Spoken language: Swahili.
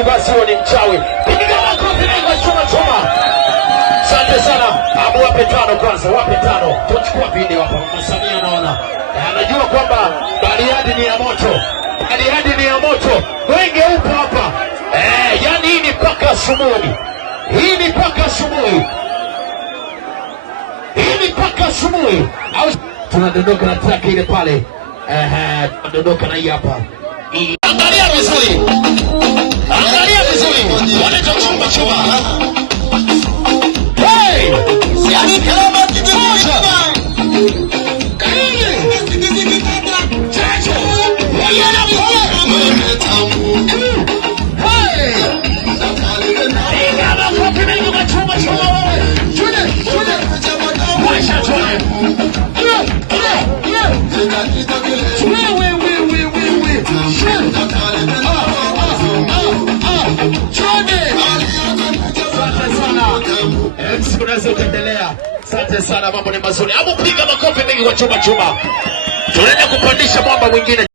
siku basi huyo ni mchawi. Piga makofi mengi kwa chuma chuma. Asante sana. Wape tano kwanza, wape tano. Tuchukua video hapa. Mama Samia anaona. Anajua kwamba Bariadi ni ya moto. Bariadi ni ya moto. Wenge upo hapa. Yani hii ni paka asubuhi. Hii ni paka asubuhi. Hii ni paka asubuhi. Tunadondoka na track ile pale. Tunadondoka na hii hapa. Angalia vizuri. Angalia vizuri. Wanaita chumba chuma. Hey! Yani kalama kimoja. Unaweza ukaendelea. Asante sana, mambo ni mazuri. Hebu piga makofi mengi kwa chuma chuma. Tunaenda kupandisha mwamba mwingine.